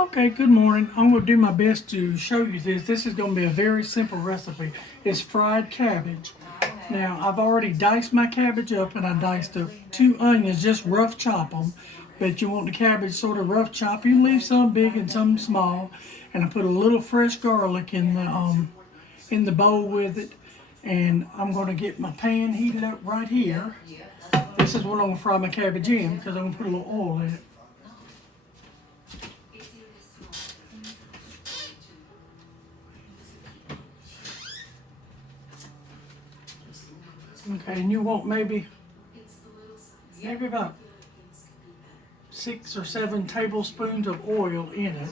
Okay, good morning. I'm going to do my best to show you this. This is going to be a very simple recipe. It's fried cabbage. Now, I've already diced my cabbage up and I diced up 2 onions, just rough chop them. But you want the cabbage sort of rough chop. You leave some big and some small. And I put a little fresh garlic in the bowl with it. And I'm going to get my pan heated up right here. This is what I'm going to fry my cabbage in because I'm going to put a little oil in it. Okay, and you want maybe about 6 or 7 tablespoons of oil in it.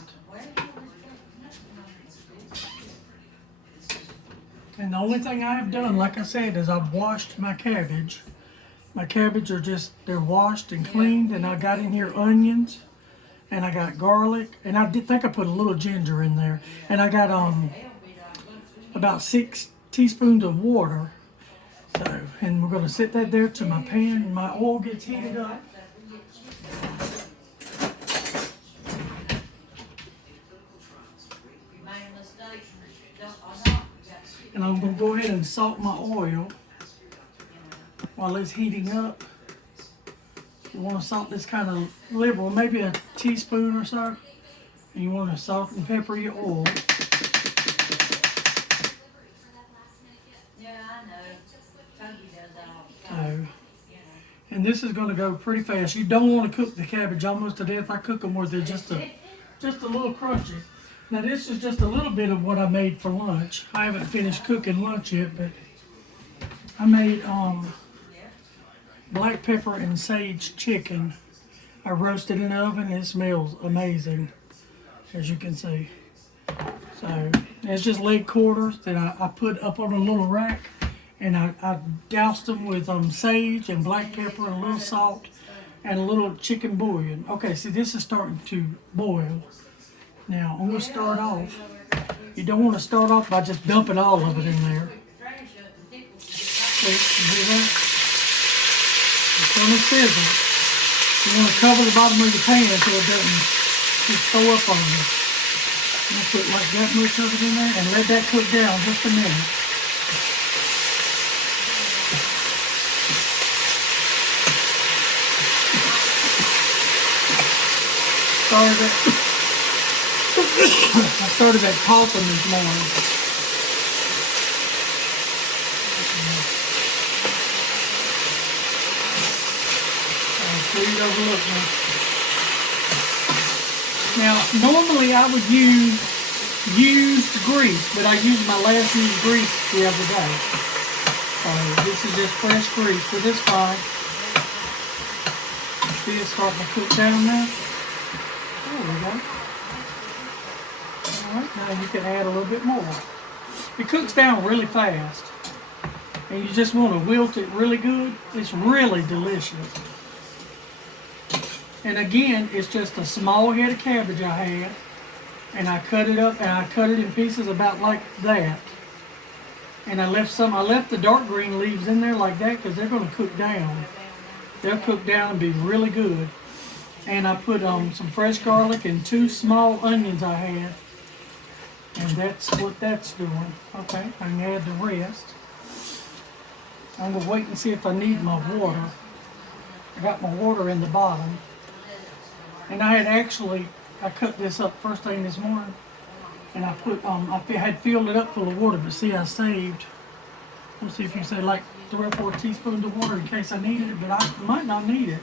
And the only thing I have done, like I said, is I've washed my cabbage. My cabbage they're washed and cleaned, and I got in here onions, and I got garlic, and I did think I put a little ginger in there. And I got about 6 teaspoons of water. So, and we're going to set that there till my pan and my oil gets heated up. And I'm going to go ahead and salt my oil while it's heating up. You want to salt this kind of liberal, maybe a teaspoon or so. And you want to salt and pepper your oil. And this is going to go pretty fast. You don't want to cook the cabbage almost to death. I cook them where they're just a little crunchy. Now this is just a little bit of what I made for lunch. I haven't finished cooking lunch yet, but I made black pepper and sage chicken. I roasted in the oven. It smells amazing, as you can see. So it's just leg quarters that I put up on a little rack. And I doused them with sage and black pepper and a little salt and a little chicken bouillon. Okay, see, this is starting to boil. Now, I'm going to start off. You don't want to start off by just dumping all of it in there. See, you hear that? It's going to sizzle. You want to cover the bottom of your pan so it doesn't just throw up on you. I'm going to put like that much of it in there and let that cook down just a minute. I started that coughing this morning. Please overlook me. Now, normally I would use used grease, but I used my last used grease the other day. So this is just fresh grease, so this fine. See it's starting to cook down now. There we go. Alright, now you can add a little bit more. It cooks down really fast. And you just want to wilt it really good. It's really delicious. And again, it's just a small head of cabbage I had. And I cut it up and I cut it in pieces about like that. And I left the dark green leaves in there like that because they're going to cook down. They'll cook down and be really good. And I put some fresh garlic and 2 small onions I had. And that's what that's doing. Okay, I can add the rest. I'm going to wait and see if I need my water. I got my water in the bottom. And I cut this up first thing this morning. And I had filled it up full of water, but see I saved, let's see if you say like 3 or 4 teaspoons of water in case I needed it, but I might not need it.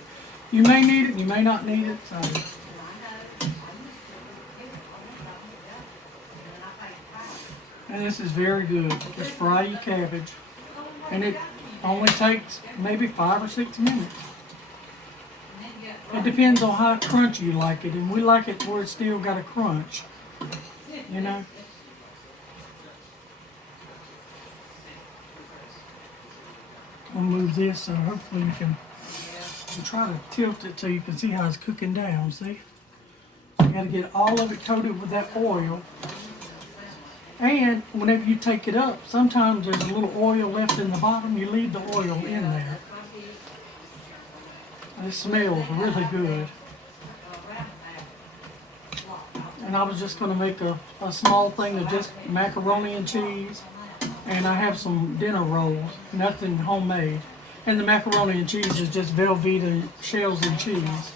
You may need it, you may not need it. So. And this is very good. Just fry your cabbage. And it only takes maybe 5 or 6 minutes. It depends on how crunchy you like it. And we like it where it's still got a crunch. You know? I'll move this so hopefully you can try to tilt it so you can see how it's cooking down, see? You got to get all of it coated with that oil. And whenever you take it up, sometimes there's a little oil left in the bottom. You leave the oil in there. It smells really good. and I was just going to make a small thing of just macaroni and cheese, and I have some dinner rolls, nothing homemade. And the macaroni and cheese is just Velveeta shells and cheese.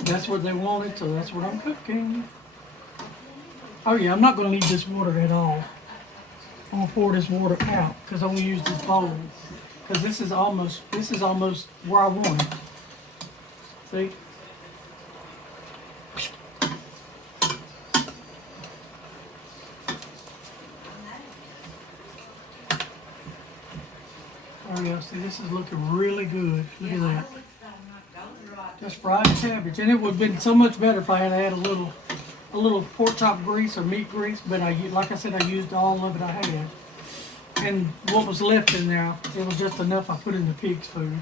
That's what they wanted, so that's what I'm cooking. Oh yeah, I'm not going to leave this water at all. I'm going to pour this water out because I'm going to use this bowl. Because this is almost where I want it. See? Oh yeah, see, this is looking really good. Look at that. Just fried cabbage. And it would have been so much better if I had had a little pork chop grease or meat grease, but like I said, I used all of it I had. And what was left in there, it was just enough I put in the pig's food.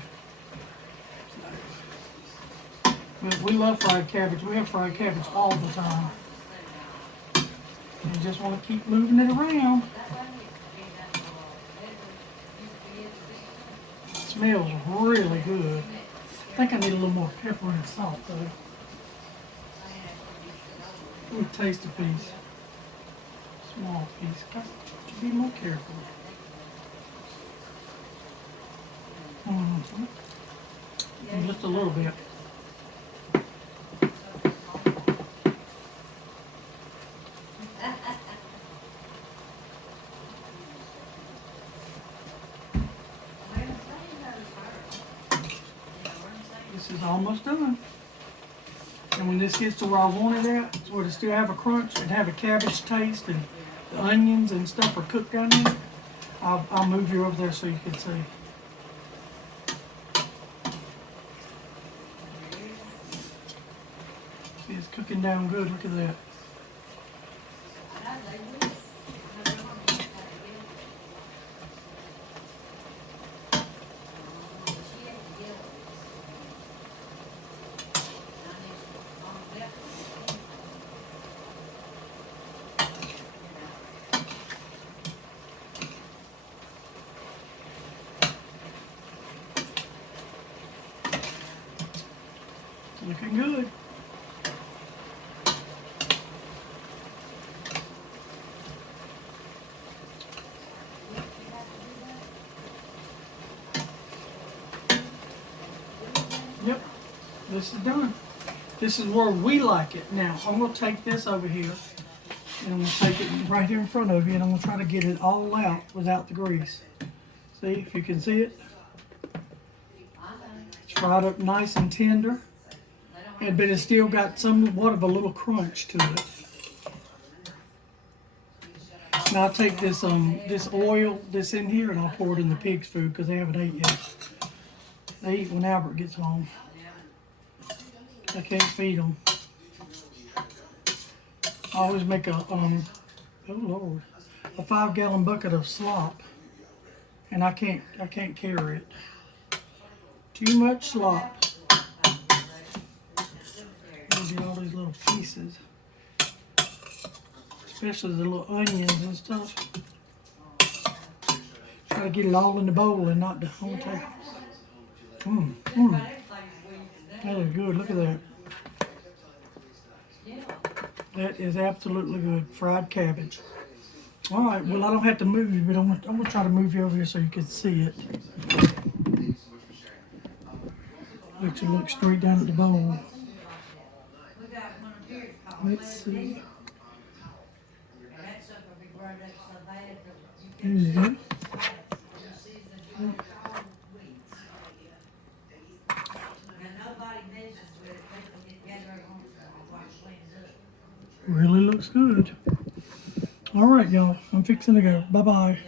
But we love fried cabbage. We have fried cabbage all the time. You just want to keep moving it around. It smells really good. I think I need a little more pepper and salt though. Let me taste a piece. Small piece. Got to be more careful. And just a little bit. This is almost done. And when this gets to where I want it at, it's where it still have a crunch and have a cabbage taste and the onions and stuff are cooked down in it, I'll move you over there so you can see. See, it's cooking down good. Look at that. Looking good. Yep, this is done. This is where we like it. Now, I'm going to take this over here, and I'm going to take it right here in front of you, and I'm going to try to get it all out without the grease. See, if you can see it. It's fried up nice and tender. But it's still got somewhat of a little crunch to it. Now I'll take this oil that's in here and I'll pour it in the pig's food because they haven't ate yet. They eat when Albert gets home. I can't feed them. I always make a oh Lord, a 5-gallon bucket of slop, and I can't carry it. Too much slop. Get all these little pieces, especially the little onions and stuff. Try to get it all in the bowl and not the whole time. That is good. Look at that. That is absolutely good. Fried cabbage. All right. Well, I don't have to move you, but I'm gonna try to move you over here so you can see it. Let you look straight down at the bowl. Let's see. There you go. Really looks good. All right, y'all. I'm fixing to go. Bye-bye.